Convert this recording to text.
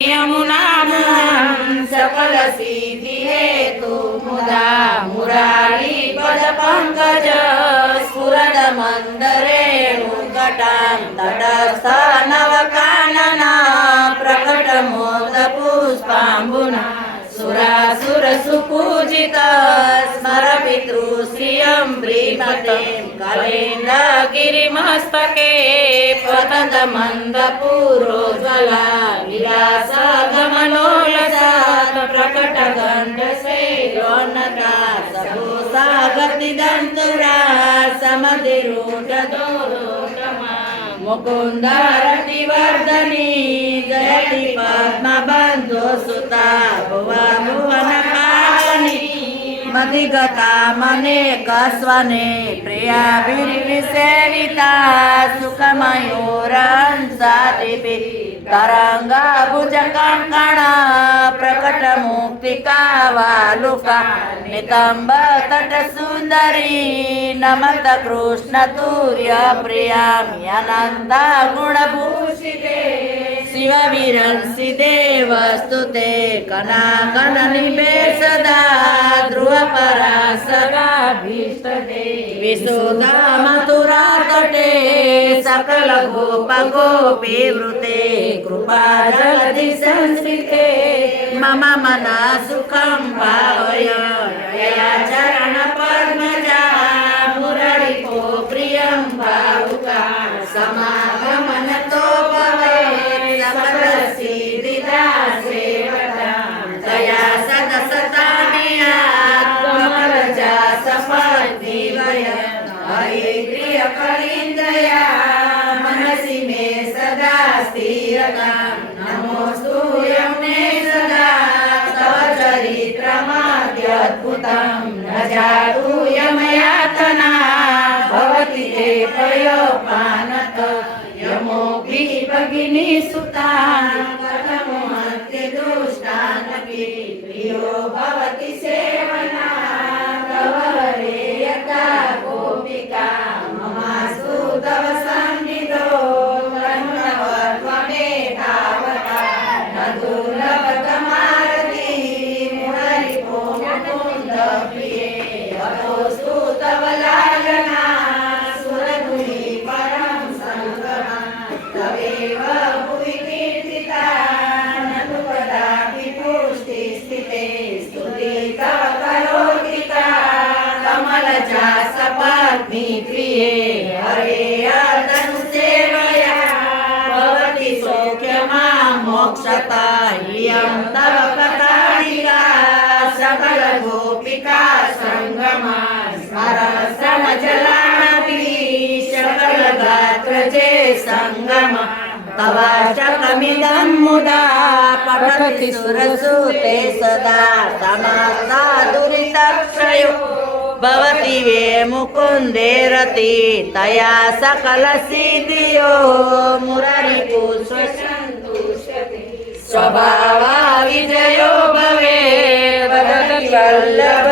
यमुनामुहं सकल सिद्धि हेतु मुदा मुरारी पद पंकज स्फुरद मंदरेणुकटां तटस्थ नवकानना प्रकट मोद पुष्पाम्बुना सुरासुर सुपूजित स्मर पितृश्रियं प्रीमते कलेन्द्र गिरिमस्तके पतंद मंद पूरोज्वला विलास गमनोल्लास प्रकट गंध से रौनका सबोसा गति दंतुरा समधिरूढ़ दोरोटमा मुकुंद रति वर्धनी जयति पद्म बंधु सुता भुवा भुवन पावनी मदिगता मने कस्वने प्रिया सेविता सुख मयूरंसादिपि तरंगा भुज कंकण प्रकट मुक्तिका वालुका नितंब तट सुंदरी नमत कृष्ण तूर्य प्रियामि अनंत गुणभूषिते शिव विरंसि देवस्तुते कनाकन निवेशदा ध्रुव पराशराभीष्टदे विशुद्धा मथुरा तटे सकल गोप गोपी वृते कृपा जलधि संस्कृते मम मना सुखं भावय यया चरण पद्मजा मुररिपो प्रियं भावुका समागमनतो भवे सकल सिद्धिदा सेवका दया सदसतामिया कमलजा सपत्नि वय हरे प्रिय कलिन्दया मनसि मे सदा स्थिरता नमोऽस्तु यमुने सदा तव चरित्रमत्यद्भुतं न जातु यमयातना भवति ते प्रयोपानत यमोऽपि भगिनी सुता कथमोहन्ति दुष्टानपि प्रियो भवति सेवना तव हरे यथा गोपिका ममास्तु तव सन्निधौ करुणवत्वमे तावता न दुर्लभतमारति मुररिपो मुकुन्द प्रिये अतोऽस्तु तव लालना सुरधुनि परं सङ्गमा तवेव भुवि कीर्तिता न तु कदापि पुष्टिस्थिते स्तुति तव करोति का कमलजा सपत्नि प्रिये हरे तनुसेवया भवति सौख्यमा मोक्षता इयं तव कथानिका सकल गोपिका सङ्गमा स्मर श्रमजलानपि सकल गात्रजे सङ्गमा तवाष्टकमिदं मुदा पठति सुरसुते सदा समस्ता दुरितक्षयो भवति वे मुकुन्दे रति तया सकल सिद्धियो मुरारिपुष्पसन्तुष्यते स्वभावा विजयो भवे वदति वल्लभ